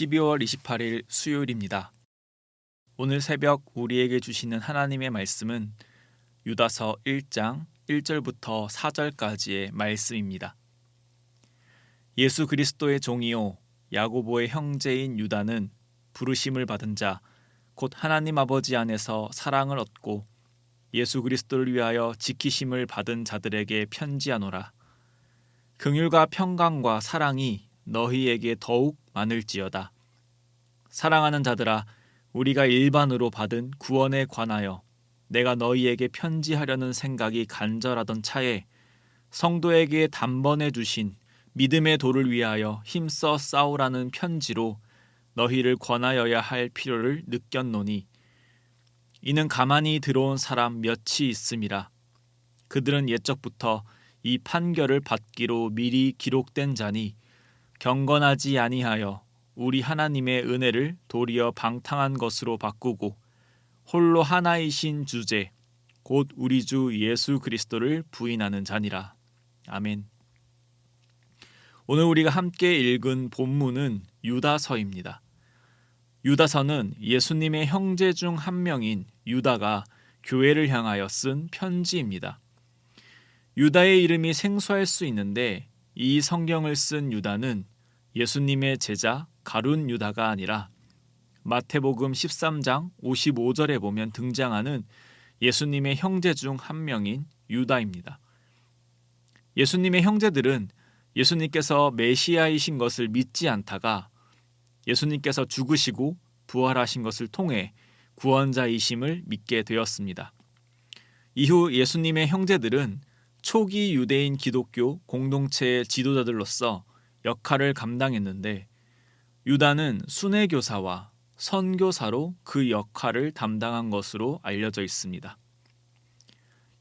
12월 28일 수요일입니다. 오늘 새벽 우리에게 주시는 하나님의 말씀은 유다서 1장 1절부터 4절까지의 말씀입니다. 예수 그리스도의 종이요 야고보의 형제인 유다는 부르심을 받은 자 곧 하나님 아버지 안에서 사랑을 얻고 예수 그리스도를 위하여 지키심을 받은 자들에게 편지하노라. 긍휼과 평강과 사랑이 너희에게 더욱 많을지어다. 사랑하는 자들아, 우리가 일반으로 받은 구원에 관하여 내가 너희에게 편지하려는 생각이 간절하던 차에 성도에게 단번에 주신 믿음의 도를 위하여 힘써 싸우라는 편지로 너희를 권하여야 할 필요를 느꼈노니 이는 가만히 들어온 사람 몇이 있음이라. 그들은 옛적부터 이 판결을 받기로 미리 기록된 자니 경건하지 아니하여 우리 하나님의 은혜를 도리어 방탕한 것으로 바꾸고 홀로 하나이신 주제 곧 우리 주 예수 그리스도를 부인하는 자니라. 아멘. 오늘 우리가 함께 읽은 본문은 유다서입니다. 유다서는 예수님의 형제 중 한 명인 유다가 교회를 향하여 쓴 편지입니다. 유다의 이름이 생소할 수 있는데 이 성경을 쓴 유다는 예수님의 제자 가룟 유다가 아니라 마태복음 13장 55절에 보면 등장하는 예수님의 형제 중 한 명인 유다입니다. 예수님의 형제들은 예수님께서 메시아이신 것을 믿지 않다가 예수님께서 죽으시고 부활하신 것을 통해 구원자이심을 믿게 되었습니다. 이후 예수님의 형제들은 초기 유대인 기독교 공동체의 지도자들로서 역할을 감당했는데 유다는 순회교사와 선교사로 그 역할을 담당한 것으로 알려져 있습니다.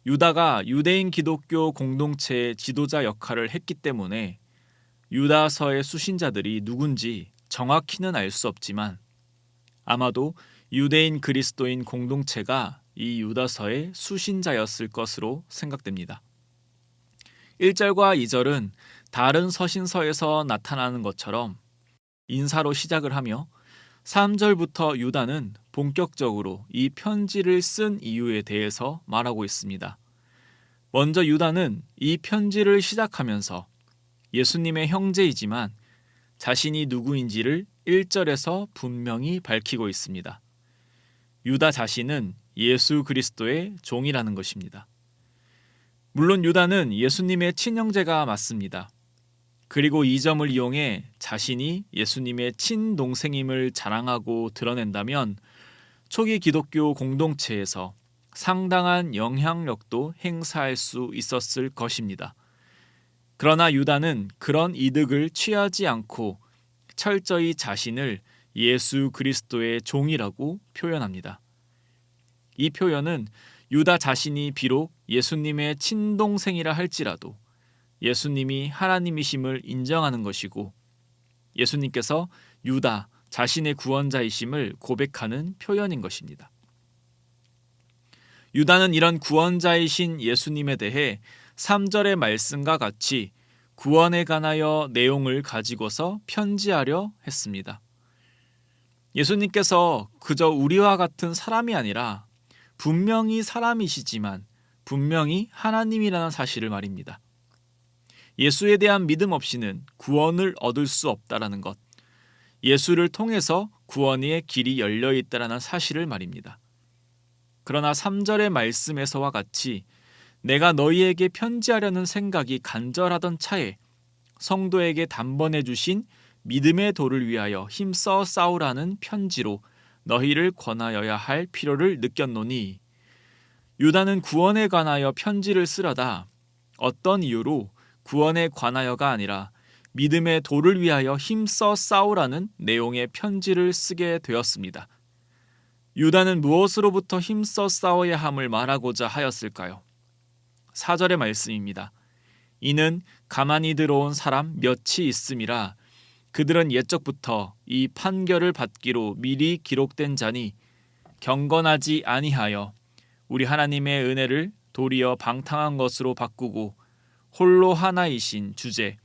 유다가 유대인 기독교 공동체의 지도자 역할을 했기 때문에 유다서의 수신자들이 누군지 정확히는 알 수 없지만 아마도 유대인 그리스도인 공동체가 이 유다서의 수신자였을 것으로 생각됩니다. 1절과 2절은 다른 서신서에서 나타나는 것처럼 인사로 시작을 하며 3절부터 유다는 본격적으로 이 편지를 쓴 이유에 대해서 말하고 있습니다. 먼저 유다는 이 편지를 시작하면서 예수님의 형제이지만 자신이 누구인지를 1절에서 분명히 밝히고 있습니다. 유다 자신은 예수 그리스도의 종이라는 것입니다. 물론 유다는 예수님의 친형제가 맞습니다. 그리고 이 점을 이용해 자신이 예수님의 친동생임을 자랑하고 드러낸다면 초기 기독교 공동체에서 상당한 영향력도 행사할 수 있었을 것입니다. 그러나 유다는 그런 이득을 취하지 않고 철저히 자신을 예수 그리스도의 종이라고 표현합니다. 이 표현은 유다 자신이 비록 예수님의 친동생이라 할지라도 예수님이 하나님이심을 인정하는 것이고 예수님께서 유다 자신의 구원자이심을 고백하는 표현인 것입니다. 유다는 이런 구원자이신 예수님에 대해 3절의 말씀과 같이 구원에 관하여 내용을 가지고서 편지하려 했습니다. 예수님께서 그저 우리와 같은 사람이 아니라 분명히 사람이시지만 분명히 하나님이라는 사실을 말입니다. 예수에 대한 믿음 없이는 구원을 얻을 수 없다라는 것, 예수를 통해서 구원의 길이 열려 있다라는 사실을 말입니다. 그러나 3절의 말씀에서와 같이 내가 너희에게 편지하려는 생각이 간절하던 차에 성도에게 단번에 주신 믿음의 도를 위하여 힘써 싸우라는 편지로 너희를 권하여야 할 필요를 느꼈노니 유다는 구원에 관하여 편지를 쓰려다 어떤 이유로 구원에 관하여가 아니라 믿음의 도를 위하여 힘써 싸우라는 내용의 편지를 쓰게 되었습니다. 유다는 무엇으로부터 힘써 싸워야 함을 말하고자 하였을까요? 4절의 말씀입니다. 이는 가만히 들어온 사람 몇이 있음이라. 그들은 옛적부터 이 판결을 받기로 미리 기록된 자니 경건하지 아니하여 우리 하나님의 은혜를 도리어 방탕한 것으로 바꾸고 홀로 하나이신 주제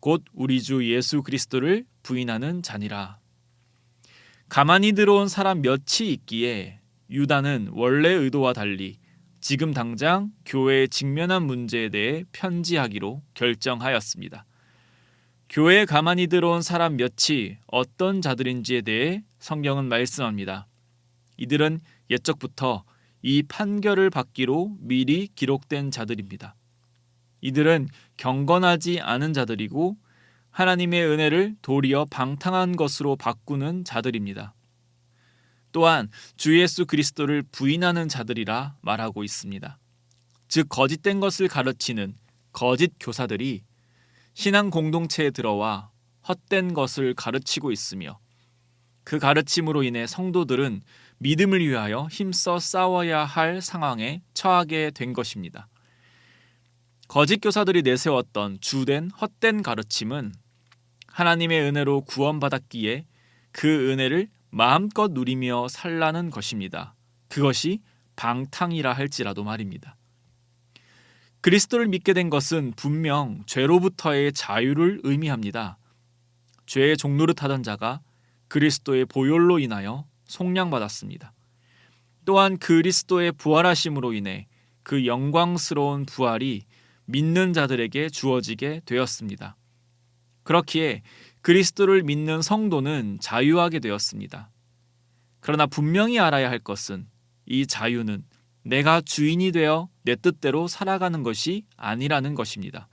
곧 우리 주 예수 그리스도를 부인하는 자니라. 가만히 들어온 사람 몇이 있기에 유다는 원래 의도와 달리 지금 당장 교회에 직면한 문제에 대해 편지하기로 결정하였습니다. 교회에 가만히 들어온 사람 몇이 어떤 자들인지에 대해 성경은 말씀합니다. 이들은 옛적부터 이 판결을 받기로 미리 기록된 자들입니다. 이들은 경건하지 않은 자들이고 하나님의 은혜를 도리어 방탕한 것으로 바꾸는 자들입니다. 또한 주 예수 그리스도를 부인하는 자들이라 말하고 있습니다. 즉 거짓된 것을 가르치는 거짓 교사들이 신앙 공동체에 들어와 헛된 것을 가르치고 있으며 그 가르침으로 인해 성도들은 믿음을 위하여 힘써 싸워야 할 상황에 처하게 된 것입니다. 거짓 교사들이 내세웠던 주된 헛된 가르침은 하나님의 은혜로 구원받았기에 그 은혜를 마음껏 누리며 살라는 것입니다. 그것이 방탕이라 할지라도 말입니다. 그리스도를 믿게 된 것은 분명 죄로부터의 자유를 의미합니다. 죄의 종노릇하던 자가 그리스도의 보혈로 인하여 속량받았습니다. 또한 그리스도의 부활하심으로 인해 그 영광스러운 부활이 믿는 자들에게 주어지게 되었습니다. 그렇기에 그리스도를 믿는 성도는 자유하게 되었습니다. 그러나 분명히 알아야 할 것은 이 자유는 내가 주인이 되어 내 뜻대로 살아가는 것이 아니라는 것입니다.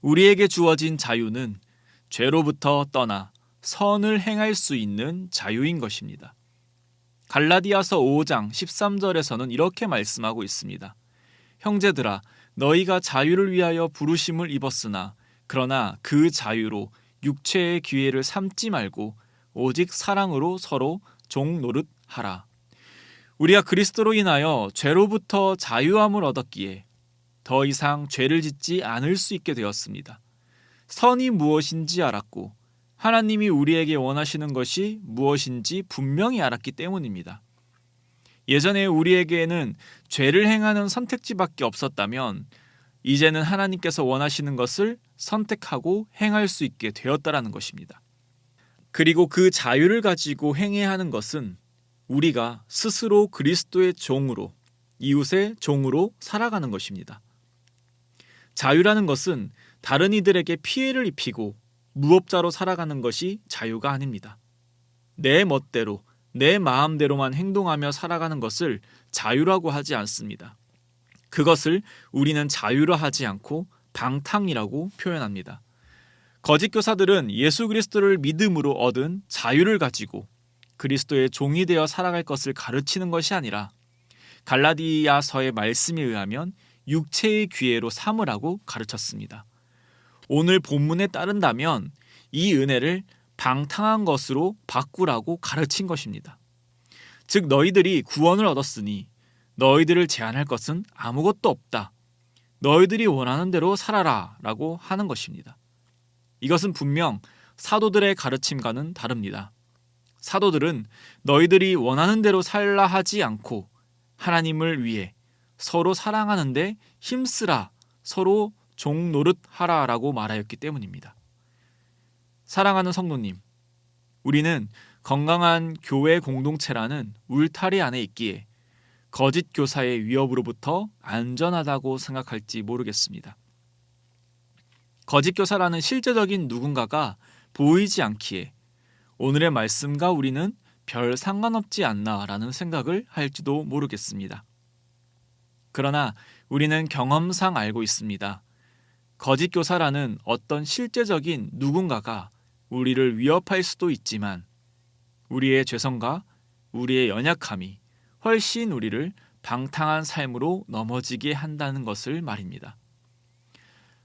우리에게 주어진 자유는 죄로부터 떠나 선을 행할 수 있는 자유인 것입니다. 갈라디아서 5장 13절에서는 이렇게 말씀하고 있습니다. 형제들아, 너희가 자유를 위하여 부르심을 입었으나 그러나 그 자유로 육체의 기회를 삼지 말고 오직 사랑으로 서로 종노릇하라. 우리가 그리스도로 인하여 죄로부터 자유함을 얻었기에 더 이상 죄를 짓지 않을 수 있게 되었습니다. 선이 무엇인지 알았고 하나님이 우리에게 원하시는 것이 무엇인지 분명히 알았기 때문입니다. 예전에 우리에게는 죄를 행하는 선택지밖에 없었다면 이제는 하나님께서 원하시는 것을 선택하고 행할 수 있게 되었다라는 것입니다. 그리고 그 자유를 가지고 행해야 하는 것은 우리가 스스로 그리스도의 종으로, 이웃의 종으로 살아가는 것입니다. 자유라는 것은 다른 이들에게 피해를 입히고 무법자로 살아가는 것이 자유가 아닙니다. 내 멋대로, 내 마음대로만 행동하며 살아가는 것을 자유라고 하지 않습니다. 그것을 우리는 자유라 하지 않고 방탕이라고 표현합니다. 거짓 교사들은 예수 그리스도를 믿음으로 얻은 자유를 가지고 그리스도의 종이 되어 살아갈 것을 가르치는 것이 아니라 갈라디아서의 말씀에 의하면 육체의 기회로 삼으라고 가르쳤습니다. 오늘 본문에 따른다면 이 은혜를 방탕한 것으로 바꾸라고 가르친 것입니다. 즉 너희들이 구원을 얻었으니 너희들을 제한할 것은 아무것도 없다. 너희들이 원하는 대로 살아라 라고 하는 것입니다. 이것은 분명 사도들의 가르침과는 다릅니다. 사도들은 너희들이 원하는 대로 살라 하지 않고 하나님을 위해 서로 사랑하는데 힘쓰라, 서로 종노릇하라 라고 말하였기 때문입니다. 사랑하는 성도님, 우리는 건강한 교회 공동체라는 울타리 안에 있기에 거짓 교사의 위협으로부터 안전하다고 생각할지 모르겠습니다. 거짓 교사라는 실제적인 누군가가 보이지 않기에 오늘의 말씀과 우리는 별 상관없지 않나라는 생각을 할지도 모르겠습니다. 그러나 우리는 경험상 알고 있습니다. 거짓 교사라는 어떤 실제적인 누군가가 우리를 위협할 수도 있지만 우리의 죄성과 우리의 연약함이 훨씬 우리를 방탕한 삶으로 넘어지게 한다는 것을 말입니다.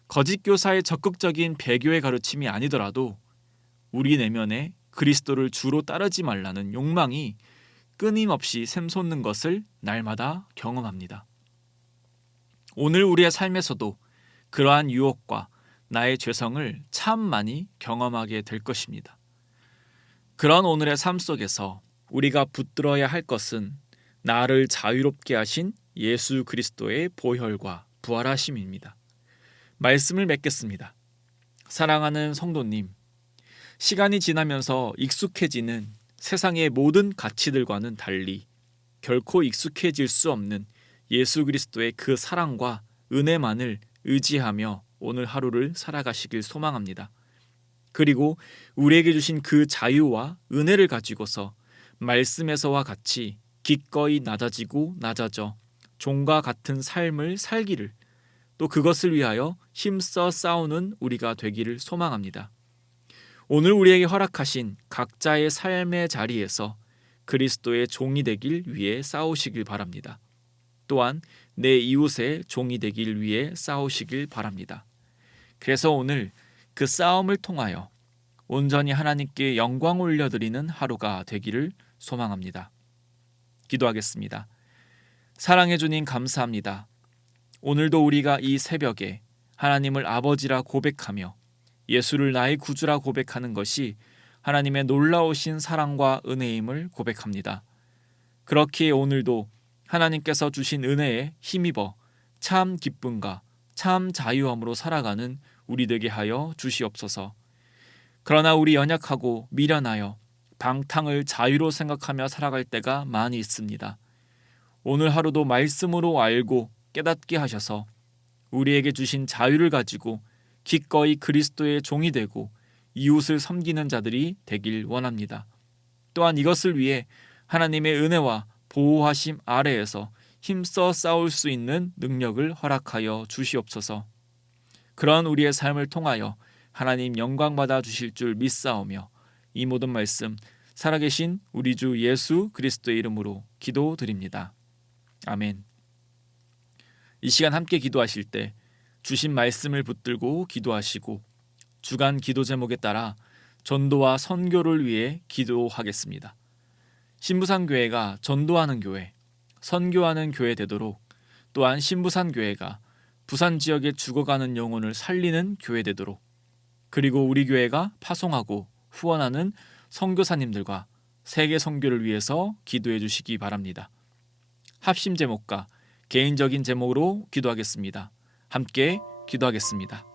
거짓 교사의 적극적인 배교의 가르침이 아니더라도 우리 내면에 그리스도를 주로 따르지 말라는 욕망이 끊임없이 샘솟는 것을 날마다 경험합니다. 오늘 우리의 삶에서도 그러한 유혹과 나의 죄성을 참 많이 경험하게 될 것입니다. 그런 오늘의 삶 속에서 우리가 붙들어야 할 것은 나를 자유롭게 하신 예수 그리스도의 보혈과 부활하심입니다. 말씀을 맺겠습니다. 사랑하는 성도님, 시간이 지나면서 익숙해지는 세상의 모든 가치들과는 달리 결코 익숙해질 수 없는 예수 그리스도의 그 사랑과 은혜만을 의지하며 오늘 하루를 살아가시길 소망합니다. 그리고 우리에게 주신 그 자유와 은혜를 가지고서 말씀에서와 같이 기꺼이 낮아지고 낮아져 종과 같은 삶을 살기를, 또 그것을 위하여 힘써 싸우는 우리가 되기를 소망합니다. 오늘 우리에게 허락하신 각자의 삶의 자리에서 그리스도의 종이 되길 위해 싸우시길 바랍니다. 또한 내 이웃의 종이 되길 위해 싸우시길 바랍니다. 그래서 오늘 그 싸움을 통하여 온전히 하나님께 영광 올려드리는 하루가 되기를 소망합니다. 기도하겠습니다. 사랑해 주님 감사합니다. 오늘도 우리가 이 새벽에 하나님을 아버지라 고백하며 예수를 나의 구주라 고백하는 것이 하나님의 놀라우신 사랑과 은혜임을 고백합니다. 그렇기에 오늘도 하나님께서 주신 은혜에 힘입어 참 기쁨과 참 자유함으로 살아가는 우리 되게 하여 주시옵소서. 그러나 우리 연약하고 미련하여 방탕을 자유로 생각하며 살아갈 때가 많이 있습니다. 오늘 하루도 말씀으로 알고 깨닫게 하셔서 우리에게 주신 자유를 가지고 기꺼이 그리스도의 종이 되고 이웃을 섬기는 자들이 되길 원합니다. 또한 이것을 위해 하나님의 은혜와 보호하심 아래에서 힘써 싸울 수 있는 능력을 허락하여 주시옵소서. 그런 우리의 삶을 통하여 하나님 영광받아 주실 줄 믿사오며 이 모든 말씀 살아계신 우리 주 예수 그리스도의 이름으로 기도드립니다. 아멘. 이 시간 함께 기도하실 때 주신 말씀을 붙들고 기도하시고 주간 기도 제목에 따라 전도와 선교를 위해 기도하겠습니다. 신부산교회가 전도하는 교회, 선교하는 교회 되도록, 또한 신부산교회가 부산 지역에 죽어가는 영혼을 살리는 교회 되도록, 그리고 우리 교회가 파송하고 후원하는 선교사님들과 세계 선교를 위해서 기도해 주시기 바랍니다. 합심 제목과 개인적인 제목으로 기도하겠습니다. 함께 기도하겠습니다.